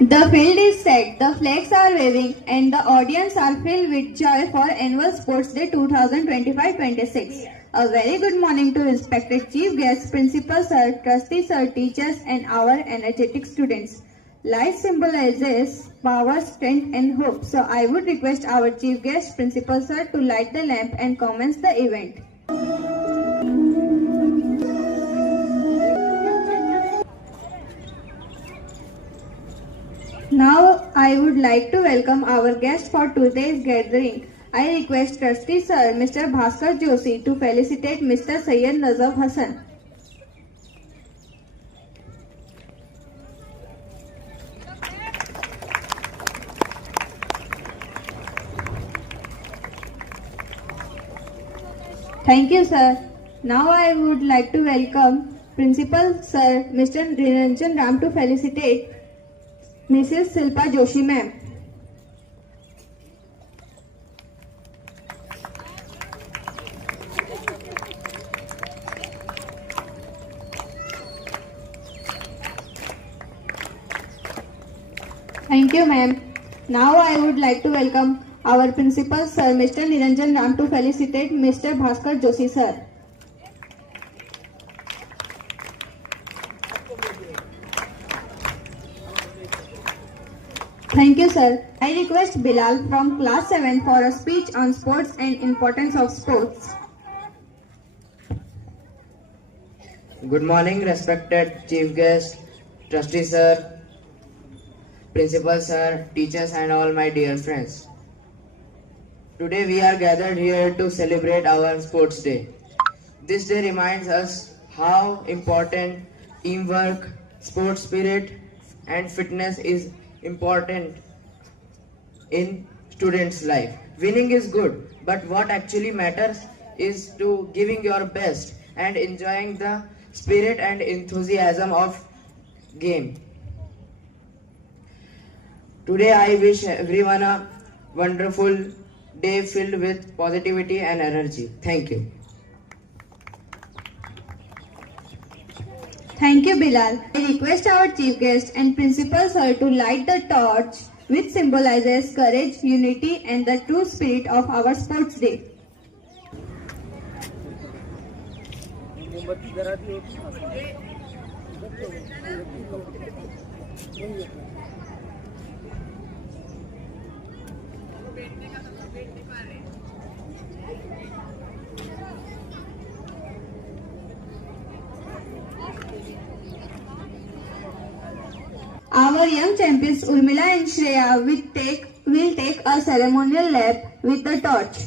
The field is set, the flags are waving, and the audience are filled with joy for Annual Sports Day 2025-26. A very good morning to respected Chief Guest, Principal Sir, Trustee Sir, teachers, and our energetic students. Light symbolizes power, strength, and hope. So I would request our Chief Guest, Principal Sir, to light the lamp and commence the event. Now, I would like to welcome our guest for today's gathering. I request Trustee Sir, Mr. Bhaskar Joshi, to felicitate Mr. Syed Nazaf Hassan. Thank you, sir. Now, I would like to welcome Principal Sir, Mr. Niranjan Ram, to felicitate Mrs. Silpa Joshi ma'am. Thank you ma'am. Now I would like to welcome our principal sir, Mr. Niranjan Ram, to felicitate Mr. Bhaskar Joshi sir. Thank you, sir. I request Bilal from class 7 for a speech on sports and importance of sports. Good morning, respected chief guest, trustee sir, principal sir, teachers and all my dear friends. Today we are gathered here to celebrate our sports day. This day reminds us how important teamwork, sports spirit and fitness is important in students' life. Winning is good, but what actually matters is to giving your best and enjoying the spirit and enthusiasm of game. Today I wish everyone a wonderful day filled with positivity and energy. Thank you. Thank you, Bilal. I request our chief guest and principal sir to light the torch, which symbolizes courage, unity, and the true spirit of our sports day. Our young champions Urmila and Shreya will take a ceremonial lap with the torch.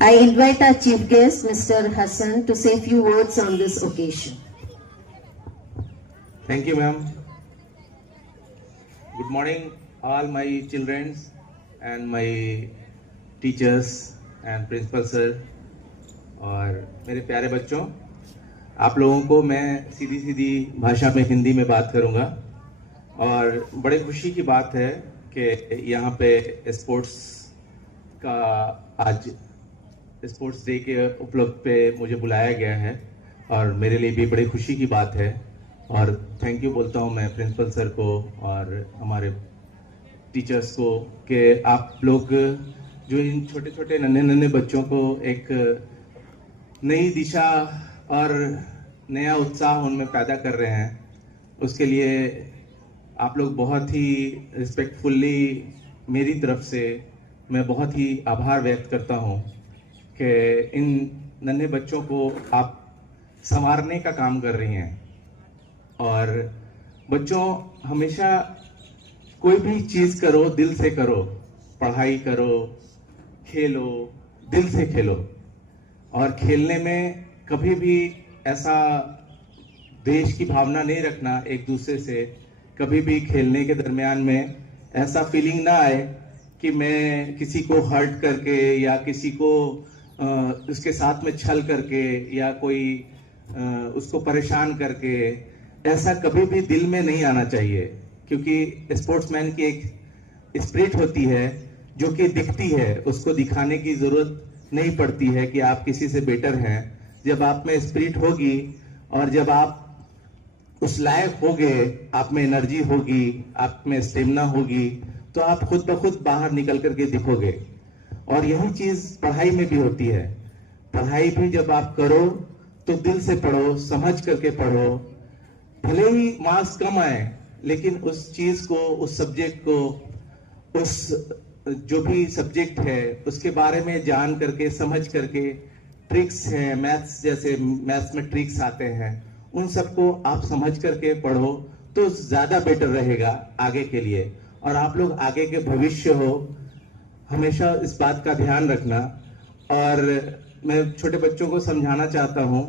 I invite our chief guest, Mr. Hassan, to say a few words on this occasion. Thank you, ma'am. Good morning, all my children and my teachers and principal sir. और मेरे प्यारे बच्चों, आप लोगों को मैं सीधी भाषा में हिंदी में बात करूंगा और बड़े खुशी की बात है कि यहाँ पे स्पोर्ट्स का आज स्पोर्ट्स डे के उपलक्ष्य पे मुझे बुलाया गया है और मेरे लिए भी बड़ी खुशी की बात है और थैंक यू बोलता हूँ मैं प्रिंसिपल सर को और हमारे टीचर्स को कि आप लोग जो इन छोटे छोटे नन्हे बच्चों को एक नई दिशा और नया उत्साह उनमें पैदा कर रहे हैं, उसके लिए आप लोग बहुत ही रिस्पेक्टफुल्ली मेरी तरफ से मैं बहुत ही आभार व्यक्त करता हूँ कि इन नन्हे बच्चों को आप संवारने का काम कर रही हैं। और बच्चों, हमेशा कोई भी चीज़ करो दिल से करो, पढ़ाई करो, खेलो, दिल से खेलो और खेलने में कभी भी ऐसा द्वेष की भावना नहीं रखना एक दूसरे से। कभी भी खेलने के दरमियान में ऐसा फीलिंग ना आए कि मैं किसी को हर्ट करके या किसी को उसके साथ में छल करके या कोई उसको परेशान करके, ऐसा कभी भी दिल में नहीं आना चाहिए। क्योंकि स्पोर्ट्समैन की एक स्पिरिट होती है जो कि दिखती है, उसको दिखाने की जरूरत नहीं पड़ती है कि आप किसी से बेटर हैं। जब आप में स्पिरिट होगी और जब आप उस लायक होगे, आप में एनर्जी होगी, आप में स्टेमिना होगी, तो आप खुद ब खुद बाहर निकल करके दिखोगे। और यही चीज पढ़ाई में भी होती है। पढ़ाई भी जब आप करो तो दिल से पढ़ो, समझ करके पढ़ो। भले ही मार्क्स कम आए, लेकिन उस चीज को, उस सब्जेक्ट को, उस जो भी सब्जेक्ट है उसके बारे में जान करके, समझ करके, ट्रिक्स हैं, मैथ्स जैसे मैथ्स में ट्रिक्स आते हैं, उन सबको आप समझ करके पढ़ो तो ज्यादा बेटर रहेगा आगे के लिए। और आप लोग आगे के भविष्य हो, हमेशा इस बात का ध्यान रखना। और मैं छोटे बच्चों को समझाना चाहता हूं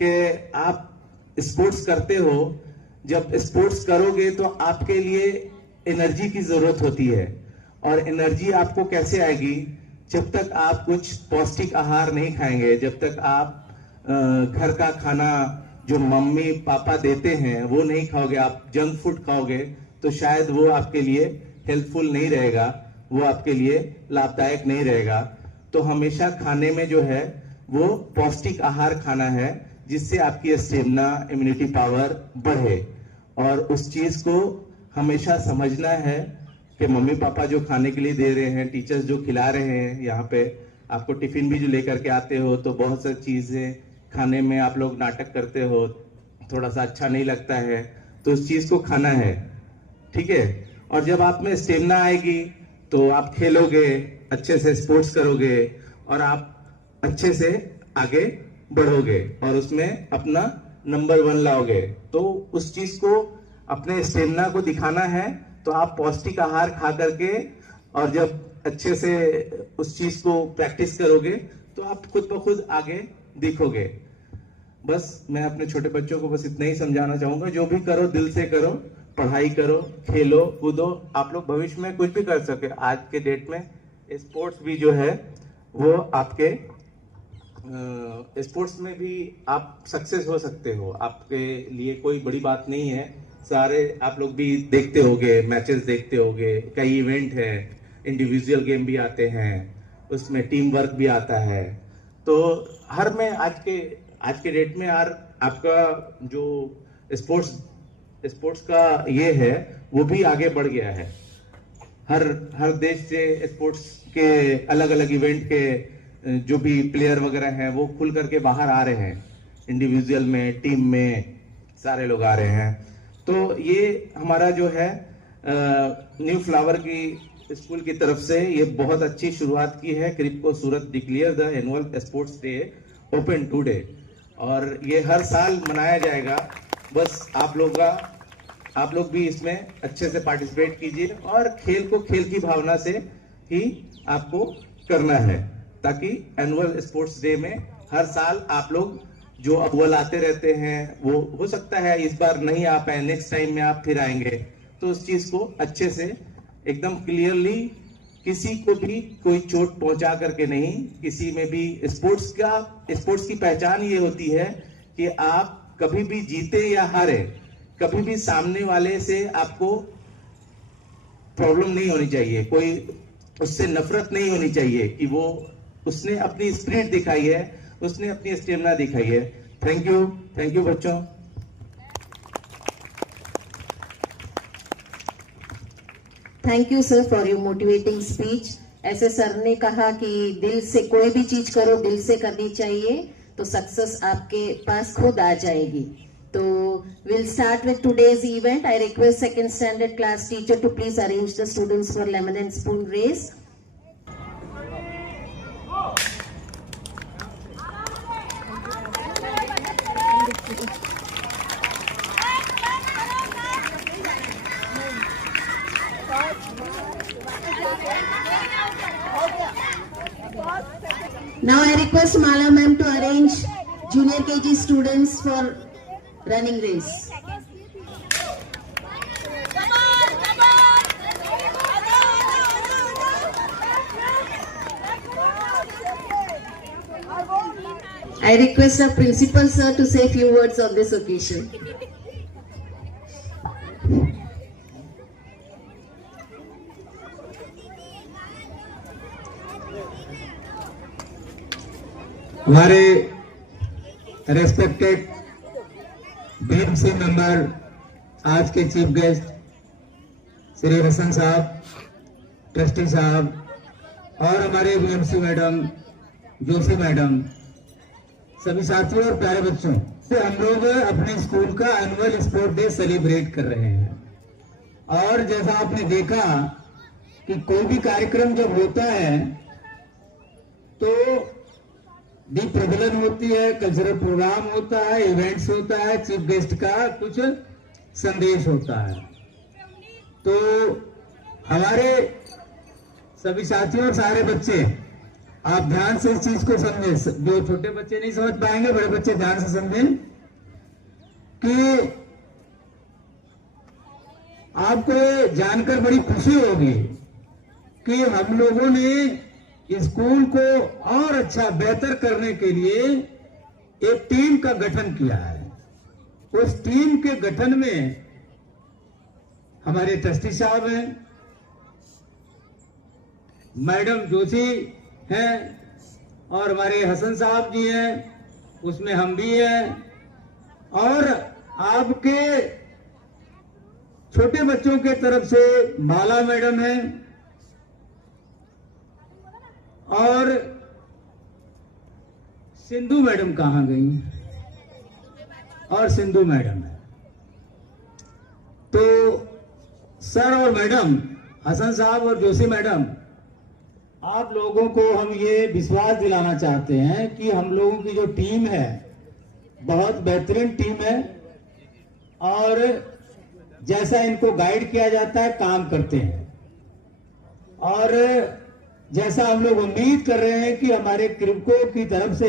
कि आप स्पोर्ट्स करते हो, जब स्पोर्ट्स करोगे तो आपके लिए एनर्जी की जरूरत होती है। और एनर्जी आपको कैसे आएगी? जब तक आप कुछ पौष्टिक आहार नहीं खाएंगे, जब तक आप घर का खाना जो मम्मी पापा देते हैं वो नहीं खाओगे, आप जंक फूड खाओगे, तो शायद वो आपके लिए हेल्पफुल नहीं रहेगा, वो आपके लिए लाभदायक नहीं रहेगा। तो हमेशा खाने में जो है वो पौष्टिक आहार खाना है, जिससे आपकी स्टेमिना, इम्यूनिटी पावर बढ़े। और उस चीज को हमेशा समझना है कि मम्मी पापा जो खाने के लिए दे रहे हैं, टीचर्स जो खिला रहे हैं, यहाँ पे आपको टिफिन भी जो लेकर के आते हो, तो बहुत सारी चीजें खाने में आप लोग नाटक करते हो, थोड़ा सा अच्छा नहीं लगता है, तो उस चीज को खाना है, ठीक है। और जब आप में स्टेमिना आएगी तो आप खेलोगे, अच्छे से स्पोर्ट्स करोगे और आप अच्छे से आगे बढ़ोगे और उसमें अपना नंबर 1 लाओगे। तो उस चीज को, अपने स्टेमिना को दिखाना है, तो आप पौष्टिक आहार खा करके और जब अच्छे से उस चीज को प्रैक्टिस करोगे तो आप खुद ब खुद आगे दिखोगे। बस मैं अपने छोटे बच्चों को बस इतना ही समझाना चाहूंगा, जो भी करो दिल से करो, पढ़ाई करो, खेलो कूदो, आप लोग भविष्य में कुछ भी कर सके। आज के डेट में स्पोर्ट्स भी जो है वो आपके स्पोर्ट्स में भी आप सक्सेस हो सकते हो, आपके लिए कोई बड़ी बात नहीं है। सारे आप लोग भी देखते होगे, मैचेस देखते होगे, कई इवेंट है, इंडिविजुअल गेम भी आते हैं, उसमें टीम वर्क भी आता है। तो हर में आज के डेट में यार आपका जो स्पोर्ट्स का ये है वो भी आगे बढ़ गया है। हर देश से स्पोर्ट्स के अलग अलग इवेंट के जो भी प्लेयर वगैरह हैं वो खुल करके बाहर आ रहे हैं, इंडिविजुअल में, टीम में, सारे लोग आ रहे हैं। तो ये हमारा जो है न्यू फ्लावर की स्कूल की तरफ से ये बहुत अच्छी शुरुआत की है। Kribhco Surat declare the annual sports day open today, और ये हर साल मनाया जाएगा। बस आप लोग भी इसमें अच्छे से पार्टिसिपेट कीजिए और खेल को खेल की भावना से ही आपको करना है, ताकि एनुअल स्पोर्ट्स डे में हर साल आप लोग जो अव्वल आते रहते हैं, वो हो सकता है इस बार नहीं आ पाए, नेक्स्ट टाइम में आप फिर आएंगे, तो उस चीज को अच्छे से एकदम क्लियरली, किसी को भी कोई चोट पहुंचा करके नहीं, किसी में भी स्पोर्ट्स की पहचान ये होती है कि आप कभी भी जीते या हारे, कभी भी सामने वाले से आपको प्रॉब्लम नहीं होनी चाहिए, कोई उससे नफरत नहीं होनी चाहिए कि वो उसने अपनी स्पिरिट दिखाई है, उसने अपनी स्टेमिना दिखाई है। थैंक यू बच्चों। Thank you sir for your motivating speech. ऐसे सर ने कहा कि दिल से कोई भी चीज करो, दिल से करनी चाहिए, तो सक्सेस आपके पास खुद आ जाएगी। तो we'll start with today's event. I request second standard class teacher to please arrange the students for lemon and spoon race. Now I request Mala ma'am to arrange junior KG students for running race. I request our principal sir to say a few words on this occasion. हमारे respected BMC member, आज के chief guest Shri Hasan साहब, trustee साहब और हमारे BMC madam, Joshi madam, सभी साथियों और प्यारे बच्चों, तो हम लोग अपने स्कूल का एनुअल स्पोर्ट डे सेलिब्रेट कर रहे हैं। और जैसा आपने देखा कि कोई भी कार्यक्रम जब होता है तो दीप प्रज्वलन होती है, कल्चरल प्रोग्राम होता है, इवेंट्स होता है, चीफ गेस्ट का कुछ संदेश होता है। तो हमारे सभी साथियों और सारे बच्चे, आप ध्यान से इस चीज को समझें। जो छोटे बच्चे नहीं समझ पाएंगे, बड़े बच्चे ध्यान से समझें कि आपको जानकर बड़ी खुशी होगी कि हम लोगों ने स्कूल को और अच्छा बेहतर करने के लिए एक टीम का गठन किया है। उस टीम के गठन में हमारे ट्रस्टी साहब हैं, मैडम जोशी हैं और हमारे हसन साहब जी हैं, उसमें हम भी हैं, और आपके छोटे बच्चों के तरफ से माला मैडम हैं और सिंधु मैडम कहाँ गई, और सिंधु मैडम है। तो सर और मैडम, हसन साहब और जोशी मैडम, आप लोगों को हम ये विश्वास दिलाना चाहते हैं कि हम लोगों की जो टीम है बहुत बेहतरीन टीम है, और जैसा इनको गाइड किया जाता है काम करते हैं, और जैसा हम लोग उम्मीद कर रहे हैं कि हमारे क्रिप्को की तरफ से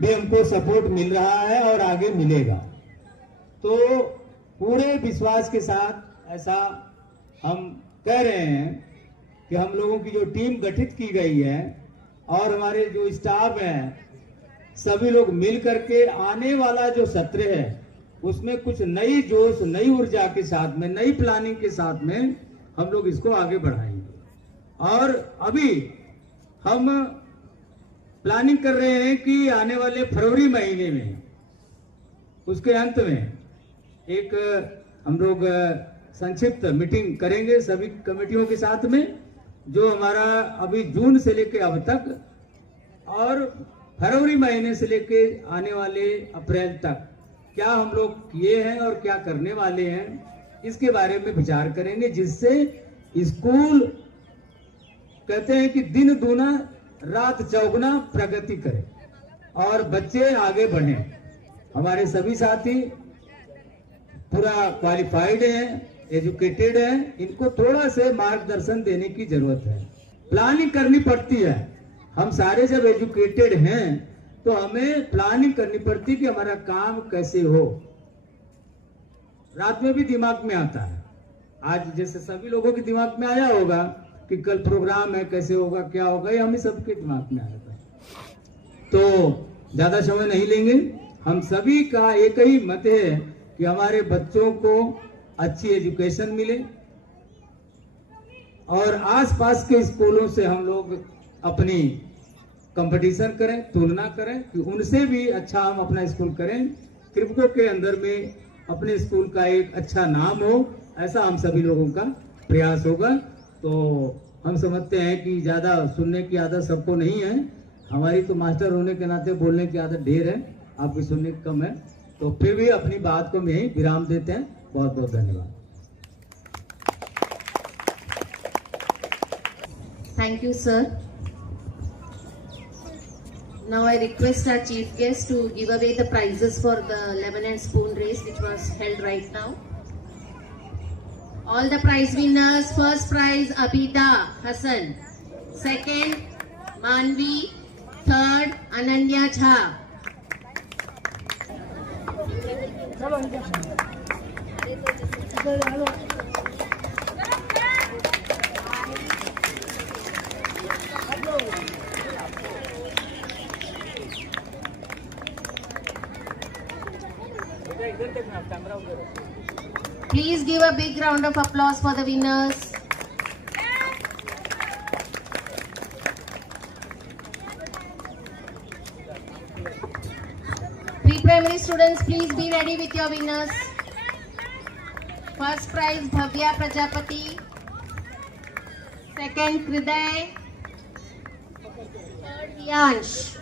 भी हमको सपोर्ट मिल रहा है और आगे मिलेगा। तो पूरे विश्वास के साथ ऐसा हम कह रहे हैं कि हम लोगों की जो टीम गठित की गई है और हमारे जो स्टाफ है, सभी लोग मिल करके आने वाला जो सत्र है उसमें कुछ नई जोश, नई ऊर्जा के साथ में, नई प्लानिंग के साथ में हम लोग इसको आगे बढ़ाएंगे। और अभी हम प्लानिंग कर रहे हैं कि आने वाले फरवरी महीने में, उसके अंत में एक हम लोग संक्षिप्त मीटिंग करेंगे सभी कमेटियों के साथ में, जो हमारा अभी जून से लेके अब तक और फरवरी महीने से लेके आने वाले अप्रैल तक क्या हम लोग किए हैं और क्या करने वाले हैं, इसके बारे में विचार करेंगे, जिससे स्कूल कहते हैं कि दिन दूना रात चौगुना प्रगति करे और बच्चे आगे बढ़ें। हमारे सभी साथी पूरा क्वालिफाइड हैं, एजुकेटेड हैं, इनको थोड़ा से मार्गदर्शन देने की जरूरत है। प्लानिंग करनी पड़ती है। हम सारे जब एजुकेटेड हैं तो हमें प्लानिंग करनी पड़ती है कि हमारा काम कैसे हो। रात में भी दिमाग में आता है, आज जैसे सभी लोगों के दिमाग में आया होगा कि कल प्रोग्राम है, कैसे होगा, क्या होगा, ये हमें सबके दिमाग में आया था। तो ज्यादा समय नहीं लेंगे। हम सभी का एक ही मत है कि हमारे बच्चों को अच्छी एजुकेशन मिले और आसपास के स्कूलों से हम लोग अपनी कंपटीशन करें, तुलना करें कि उनसे भी अच्छा हम अपना स्कूल करें, क्रिप्को के अंदर में अपने स्कूल का एक अच्छा नाम हो, ऐसा हम सभी लोगों का प्रयास होगा। तो हम समझते हैं कि ज्यादा सुनने की आदत सबको नहीं है, हमारी तो मास्टर होने के नाते बोलने की आदत ढेर है, आपकी सुनने की कम है। तो फिर भी अपनी बात को यहीं विराम देते हैं। बहुत बहुत धन्यवाद। Thank you, sir. Now I request our chief guest to give away the prizes for the lemon and spoon race which was held right now. All the prize winners: first prize Abida Hassan, second Manvi, third Ananya Jha. Please give a big round of applause for the winners. Pre-primary students, please be ready with your winners. First prize Bhavya Prajapati, second Kriday, third Yansh.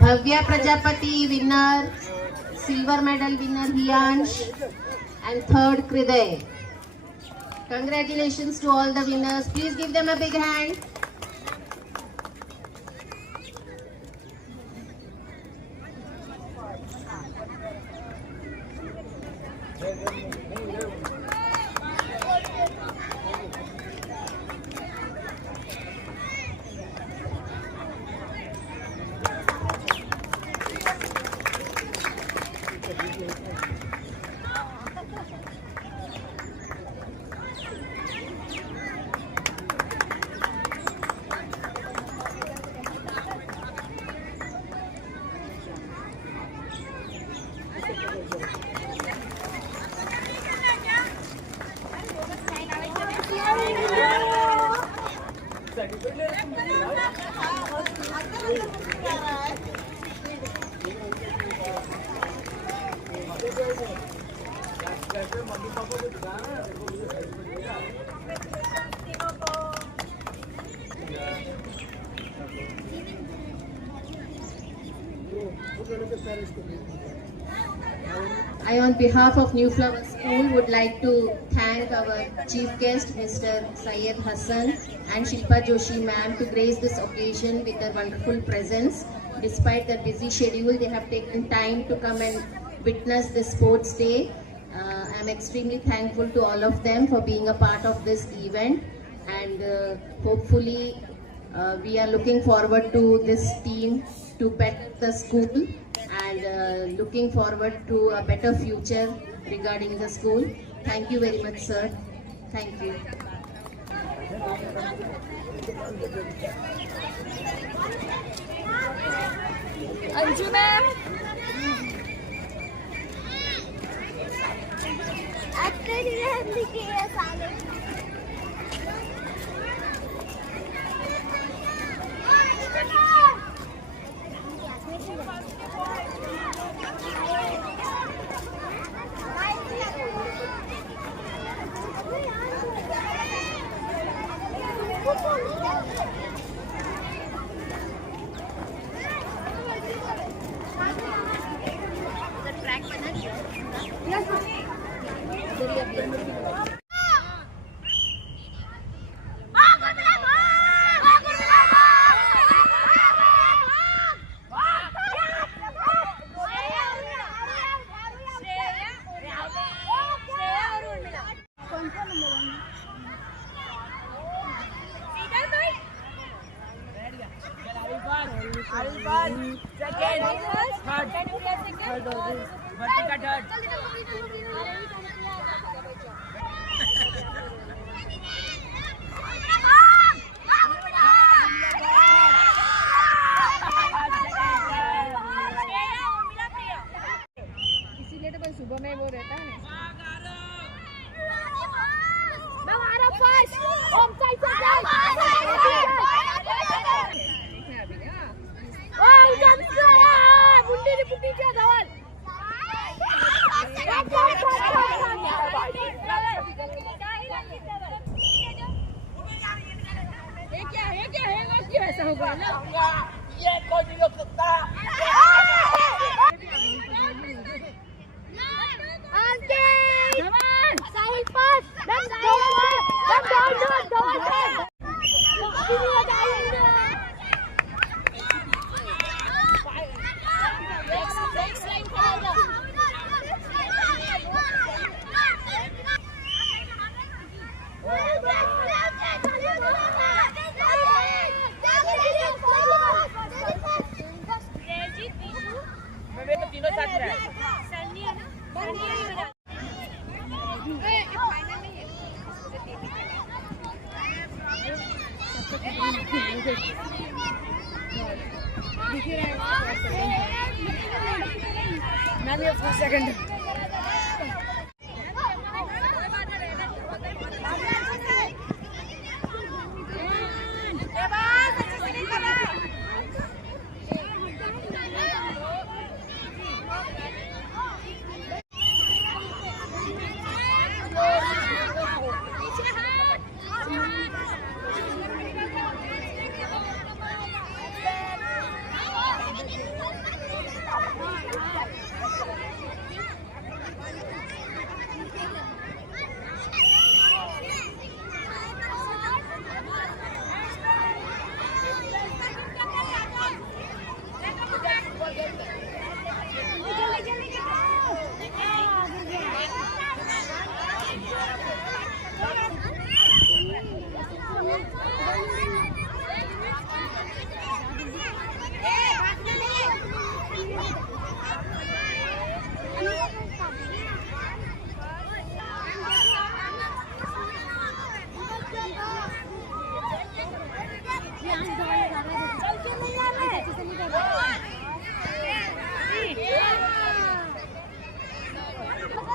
Bhavya Prajapati winner, silver medal winner Hiyansh, and third Kriday. Congratulations to all the winners. Please give them a big hand. I, on behalf of New Flower School, would like to thank our chief guest, Mr. Syed Hassan and Shilpa Joshi ma'am, to grace this occasion with their wonderful presence. Despite their busy schedule, they have taken time to come and witness this sports day. I am extremely thankful to all of them for being a part of this event, and hopefully we are looking forward to this team to better the school, and looking forward to a better future regarding the school. Thank you very much, sir. Thank you. Anju ma'am. Actually, हम लिखे हैं साले. इसीलिए तो सुबह में वो रहता है ऐसा होगा ना ये कोई नहीं रोक सकता साहिल पास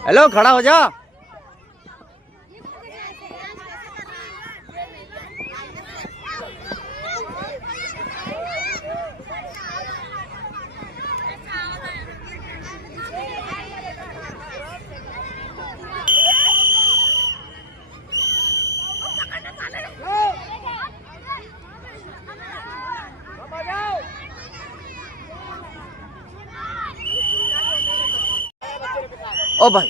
हेलो, खड़ा हो जा। ओ भाई,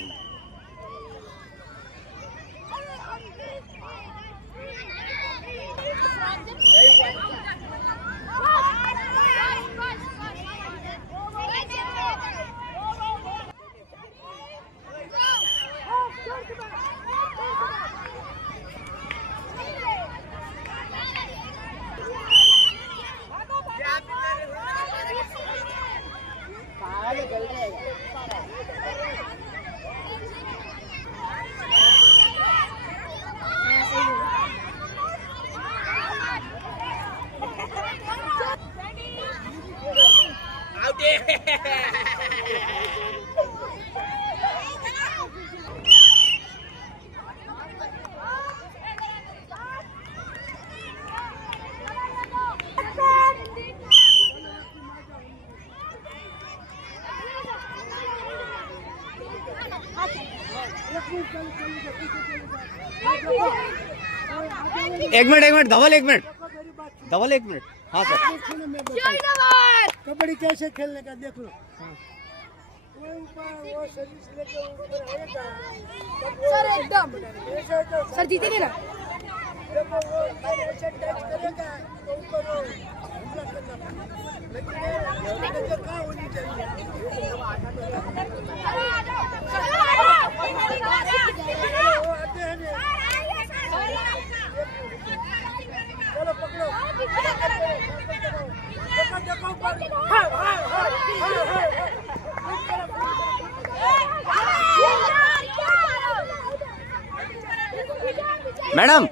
एक मिनट, धवल एक मिनट। हाँ सर। कबड्डी कैसे खेलने का देख लो। वो ऊपर वो सर्विस लेके ऊपर आएगा सर, एकदम सर जीतेंगे ना। देखो वो ऐसे टच करेगा तो ऊपर वो हमला करना पड़ेगा, लेकिन ये कहाँ होनी चाहिए। वो आते हैं ना, चलो पकड़ो, देखो ऊपर। मैडम,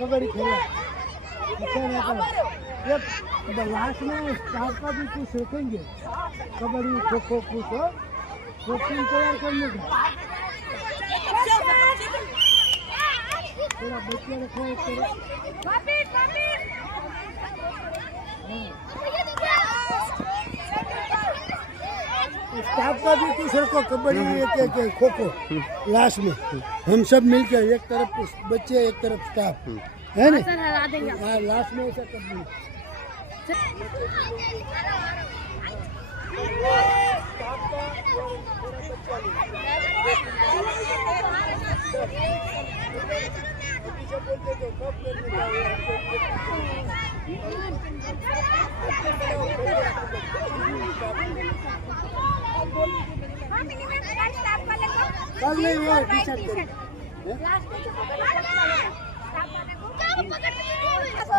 कबड्डी खेला अच्छा रहता है। जब लास्ट में स्टाफ का भी कुछ सीखेंगे, कबड्डी खो खो कुछ तो टीम तैयार करने का। थोड़ा बच्चे रखो एक तरफ। स्टाफ का भी कुछ रखो, कबड्डी एक खो खो लास्ट में हम सब मिलकर एक तरफ बच्चे एक तरफ स्टाफ है ना। हाँ लास्ट में ऐसा कर देंगे।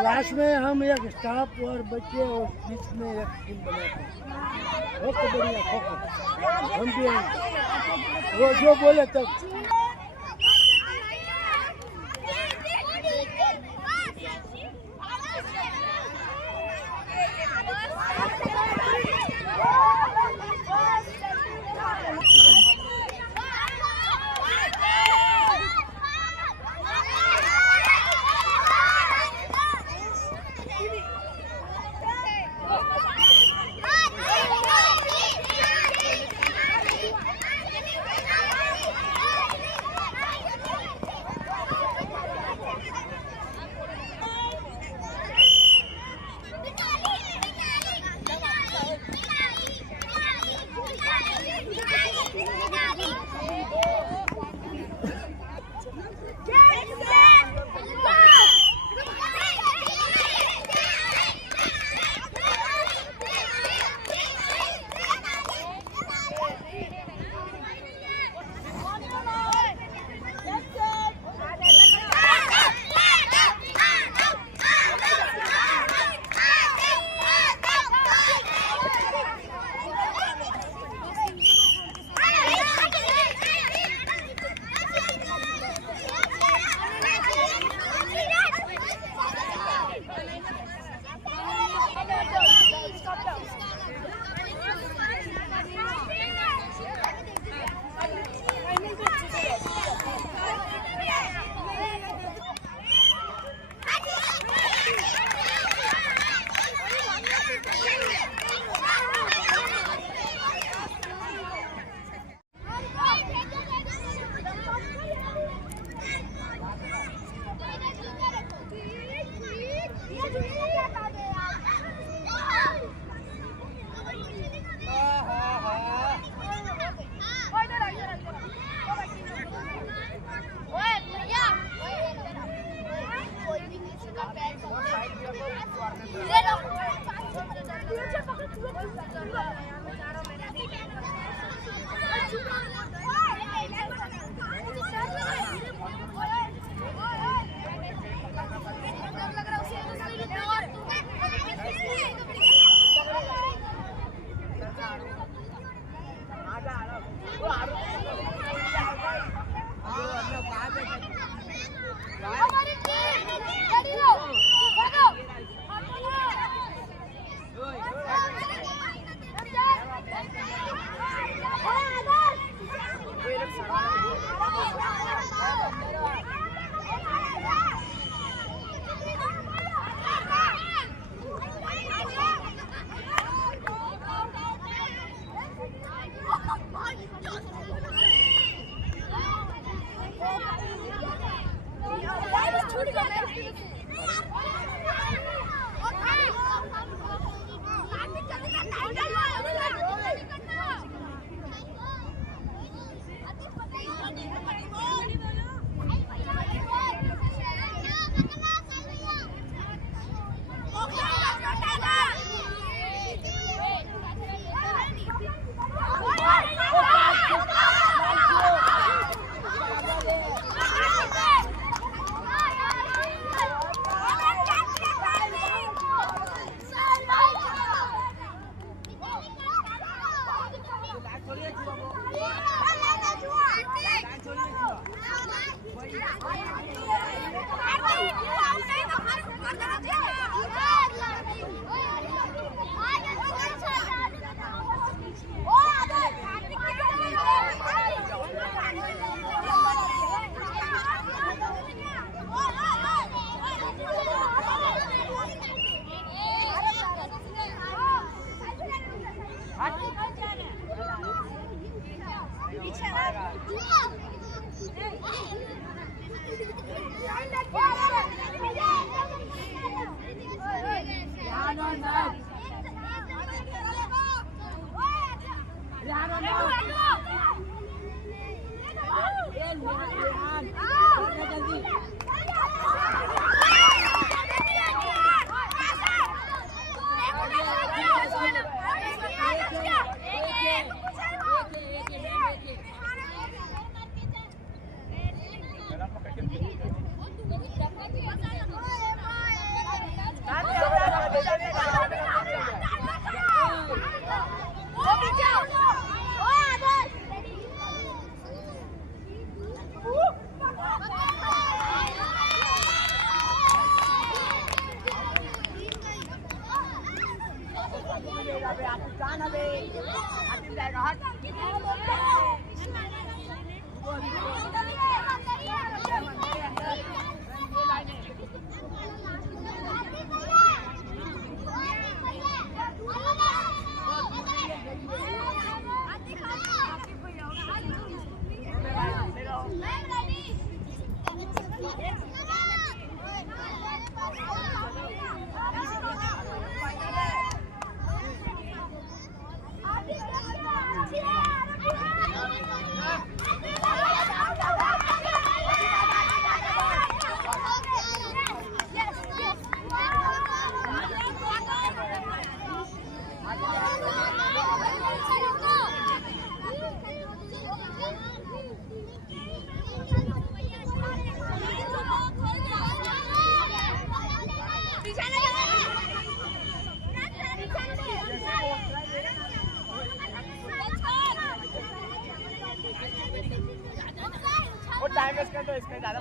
लास्ट में हम एक स्टाफ और बच्चे और बीच में एक टीम बनाते हैं। बहुत बढ़िया खो खो हम भी हैं। वो जो बोले तब Thank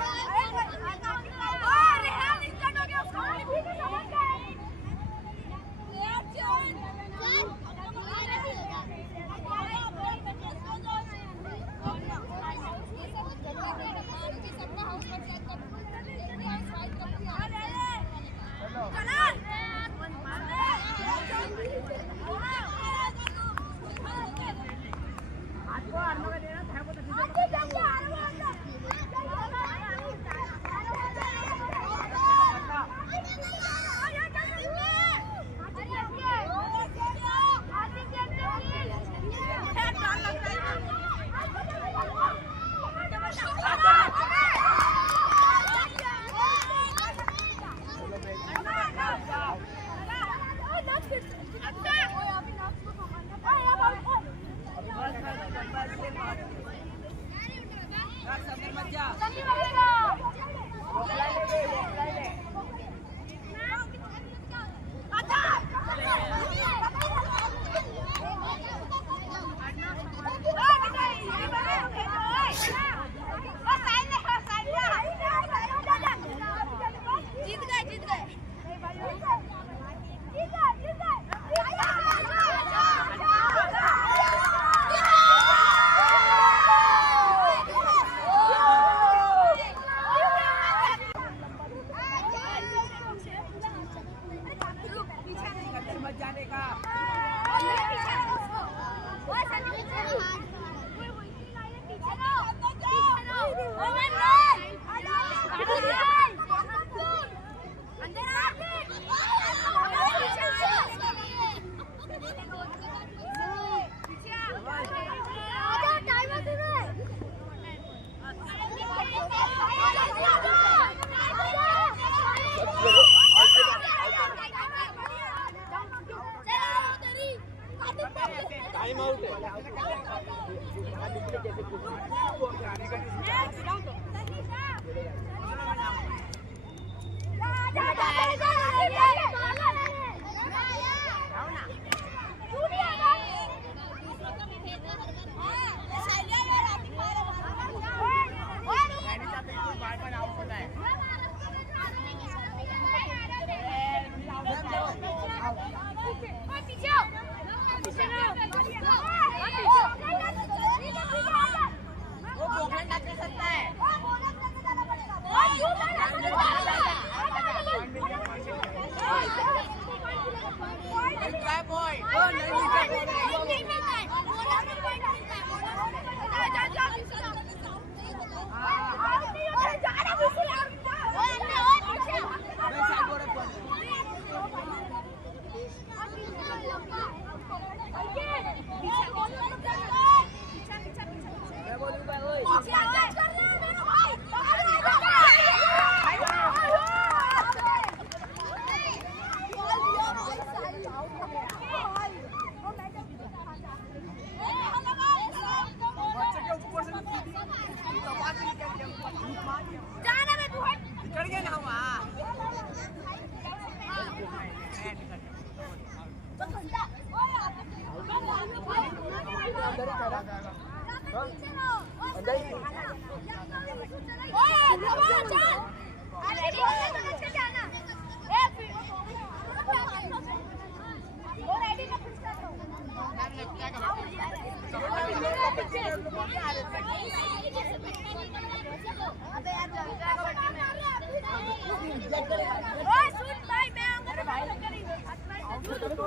you.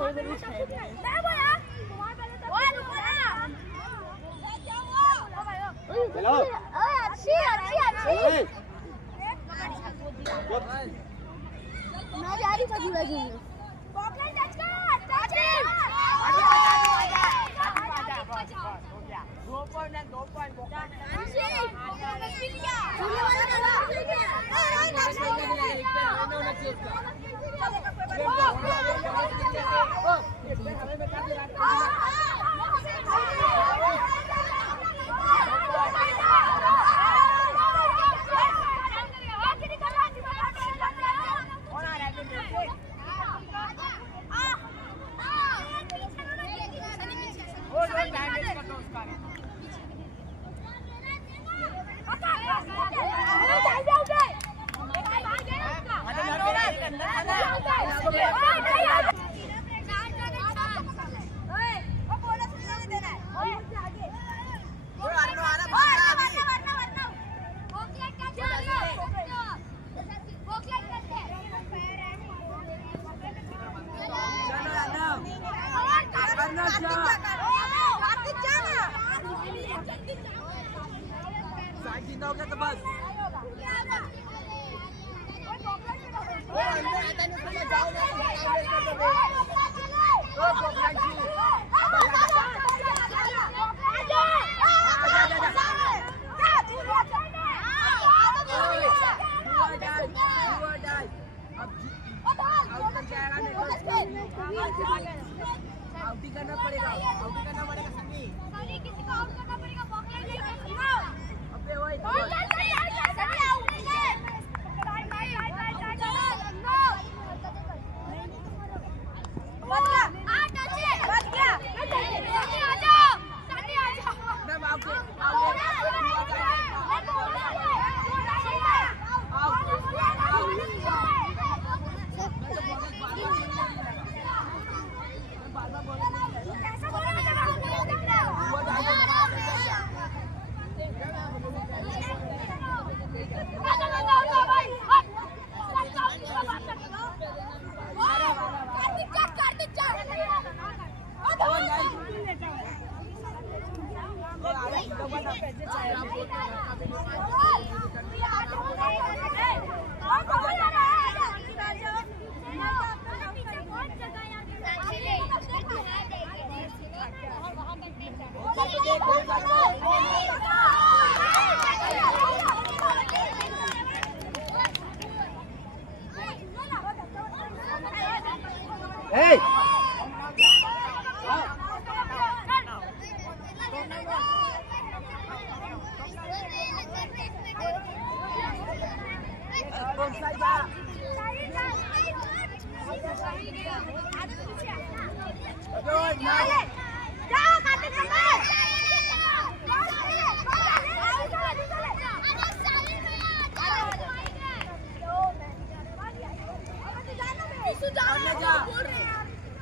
मैं जा रही फंसी बाजू में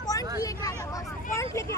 पॉइंट लेके